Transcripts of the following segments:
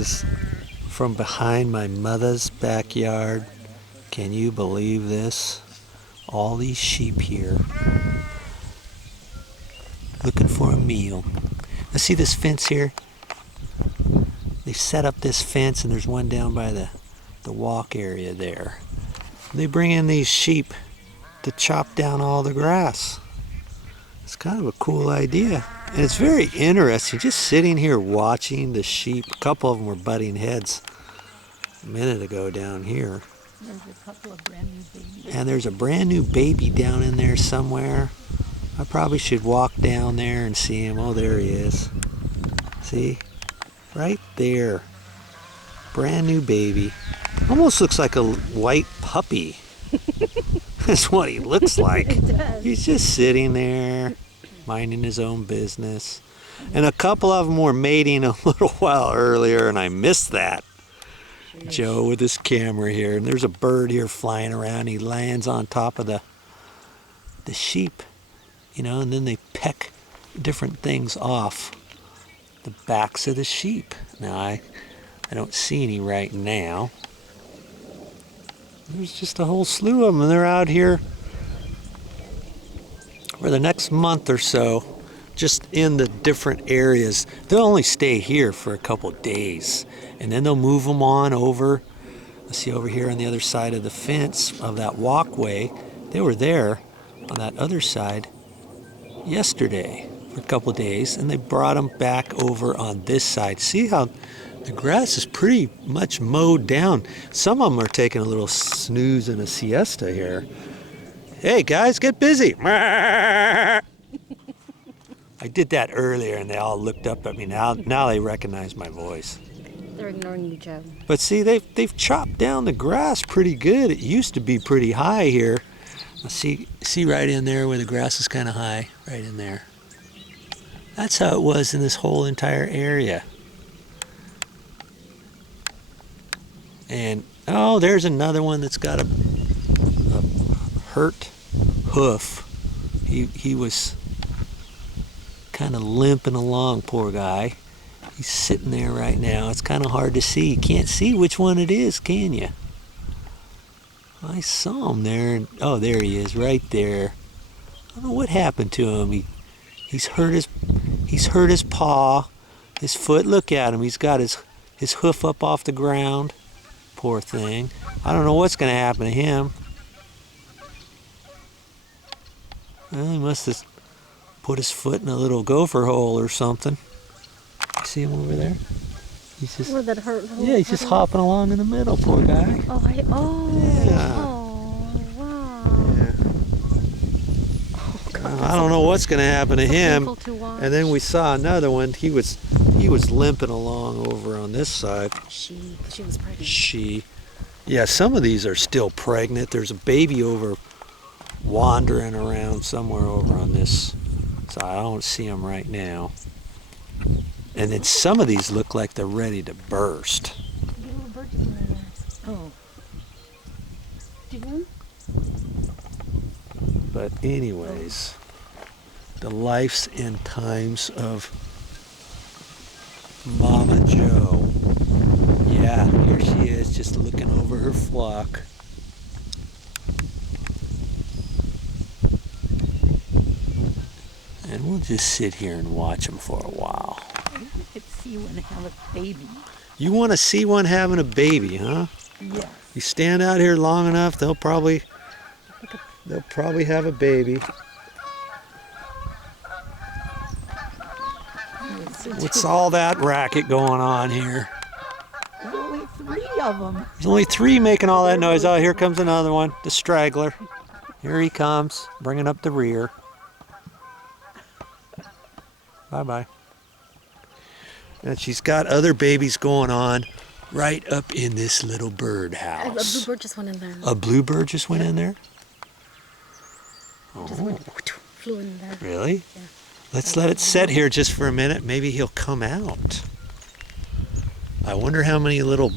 is from behind my mother's backyard. Can you believe this? All these sheep here looking for a meal. Now see this fence here? They set up this fence, and there's one down by the walk area there. They bring in these sheep to chop down all the grass. It's kind of a cool idea. And it's very interesting, just sitting here watching the sheep. A couple of them were butting heads a minute ago down here. There's a couple of brand new babies. And there's a brand new baby down in there somewhere. I probably should walk down there and see him. Oh, there he is. See? Right there. Brand new baby. Almost looks like a white puppy. That's what he looks like. It does. He's just sitting there, minding his own business. And a couple of them were mating a little while earlier, and I missed that. Joe with his camera here, and there's a bird here flying around. He lands on top of the sheep, you know, and then they peck different things off the backs of the sheep. Now I don't see any right now. There's just a whole slew of them, and they're out here for the next month or so, just in the different areas. They'll only stay here for a couple days, and then they'll move them on over. Let's see, over here on the other side of the fence of that walkway. They were there on that other side yesterday for a couple days, and they brought them back over on this side. See how the grass is pretty much mowed down. Some of them are taking a little snooze and a siesta here. Hey guys, get busy. I did that earlier and they all looked up at me. Now they recognize my voice. They're ignoring you, Joe. But see, they've chopped down the grass pretty good. It used to be pretty high here. See right in there where the grass is kind of high, right in there. That's how it was in this whole entire area. And oh, there's another one that's got a hurt hoof. He was kind of limping along, poor guy. He's sitting there right now. It's kind of hard to see. You can't see which one it is, can you? I saw him there. Oh, there he is, right there. I don't know what happened to him. He's hurt his paw, his foot. Look at him. He's got his hoof up off the ground. Poor thing. I don't know what's going to happen to him. Well, he must have put his foot in a little gopher hole or something. You see him over there? He's just, Where that hurt? yeah, he's just hopping along in the middle, poor guy. Oh, Yeah. Oh, wow. Yeah. Oh, God. I don't know what's going to happen to him. Painful to watch. And then we saw another one. He was limping along over on this side. She was pregnant. Yeah, some of these are still pregnant. There's a baby over wandering around somewhere over on this side. I don't see him right now. And then some of these look like they're ready to burst. Oh. Do you? But anyways, the lives and times of Mama Joe. Yeah, here she is, just looking over her flock. And we'll just sit here and watch them for a while. I could see one have a baby. You want to see one having a baby, huh? Yes. You stand out here long enough, they'll probably have a baby. What's all that racket going on here? There's only 3 of them. There's only 3 making all that noise. Oh, here comes another one, the straggler. Here he comes, bringing up the rear. Bye-bye. And she's got other babies going on right up in this little bird house. A bluebird just went in there. A bluebird just went in there? Just went, flew in there. Really? Yeah. Let's let it set here just for a minute. Maybe he'll come out. I wonder how many little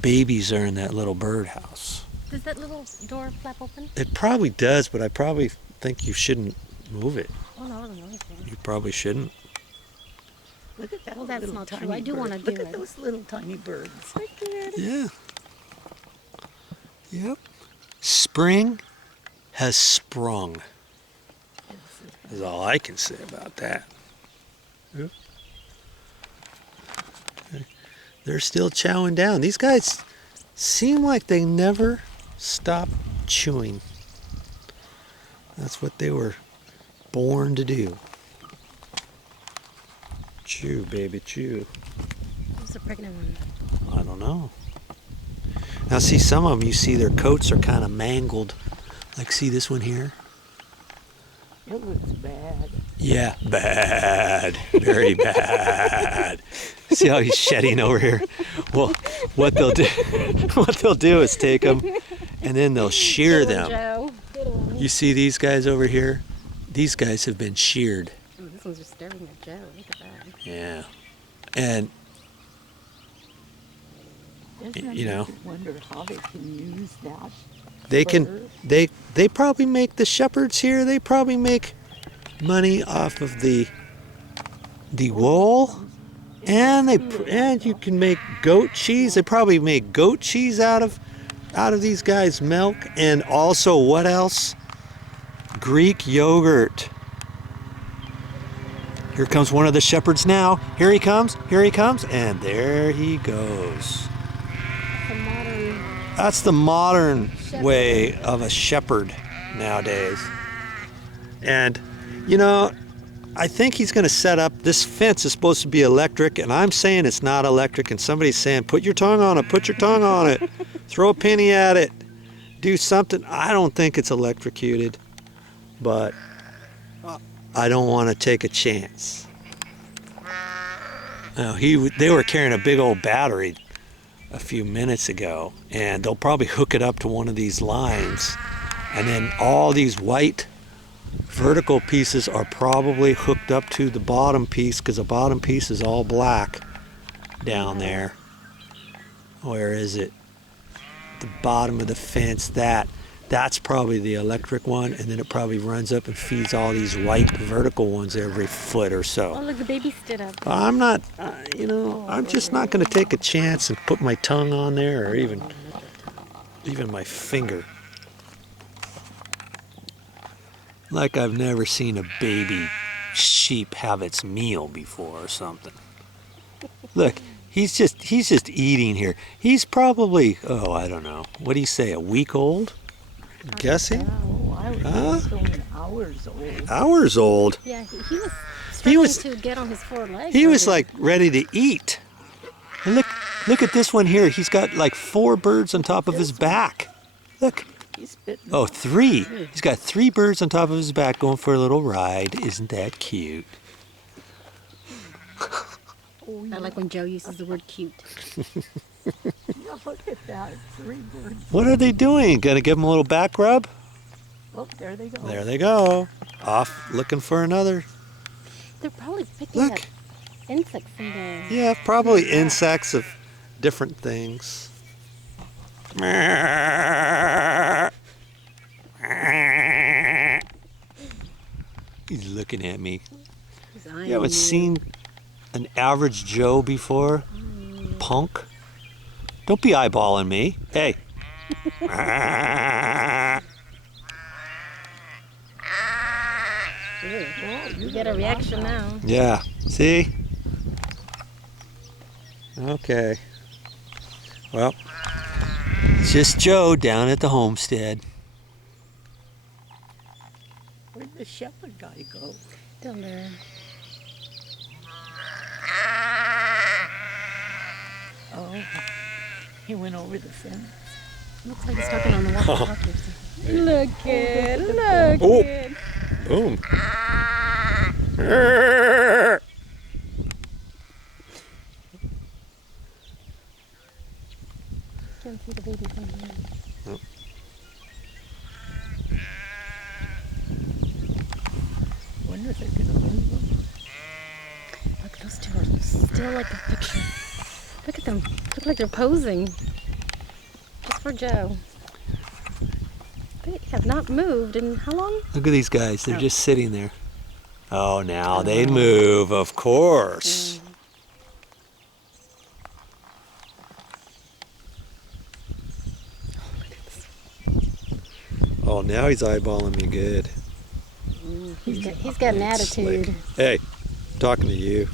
babies are in that little birdhouse. Does that little door flap open? It probably does, but I probably think you shouldn't move it. Oh, no, I don't know anything. You probably shouldn't. Look at that Well, that's little not tiny true. I do bird. want to do Look at it. those little tiny birds. Yeah. Yep. Spring has sprung. Is all I can say about that. Yep. They're still chowing down. These guys seem like they never stop chewing. That's what they were born to do. Chew, baby, chew. Who's the pregnant one? I don't know. Now see, some of them, you see their coats are kind of mangled. Like, see this one here? It looks bad. Yeah, bad. Very bad. See how he's shedding over here? Well, what they'll do is take them and then they'll shear Good one, them. Joe. Good one. You see these guys over here? These guys have been sheared. Oh, this one's just staring at Joe. Look at that. Yeah. And, Doesn't you know, wonder how they can use that. they can, they probably make, the shepherds here, they probably make money off of the wool, and you can make goat cheese. They probably make goat cheese out of these guys' milk, and also what else? Greek yogurt. Here comes one of the shepherds now. Here he comes, and there he goes. The modern That's the modern shepherd. way of a shepherd nowadays. And, you know, I think he's going to set up, this fence is supposed to be electric, and I'm saying it's not electric, and somebody's saying, put your tongue on it, put your tongue on it, throw a penny at it, do something. I don't think it's electrocuted, but I don't want to take a chance. Now, they were carrying a big old battery a few minutes ago, and they'll probably hook it up to one of these lines, and then all these white vertical pieces are probably hooked up to the bottom piece, because the bottom piece is all black down there. Where is it? The bottom of the fence. That's probably the electric one, and then it probably runs up and feeds all these white vertical ones every foot or so. Oh, look, the baby stood up. I'm not, I'm just not going to take a chance and put my tongue on there, or even my finger. Like I've never seen a baby sheep have its meal before or something. Look, he's just eating here. He's probably, oh, I don't know. What do you say, a week old? I'm guessing? Oh, I was only hours old. Hours old. Yeah, he was struggling to get on his 4 legs. He was like ready to eat. And look at this one here. He's got like 4 birds on top of his back. Look. He's spitting. Oh, 3. He's got 3 birds on top of his back going for a little ride. Isn't that cute? I like when Joe uses the word cute. Yeah, look at that. 3 birds. What are they doing? Gonna give them a little back rub? Oh, there they go. There they go. Off looking for another. They're probably picking Look. up insects in there. Yeah, probably insects of different things. He's looking at me. He's eyeing You haven't seen an average Joe before? Punk? Don't be eyeballing me. Hey. You get a reaction now. Yeah. See? Okay. Well, it's just Joe down at the homestead. Where'd the shepherd guy go? Down there. Oh, he went over the fence. Looks like he's talking on the walkie-talkie. Look it, look Oh. it. Boom. Can't see the baby from here. Oh. Wonder if they're gonna move them. Look, those two are still like a picture. Look at them. Look like they're posing. Just for Joe. They have not moved in how long? Look at these guys. They're just sitting there. Oh, now they move, of course. Oh, now he's eyeballing me good. He's got an It's attitude. slick. Hey, talking to you.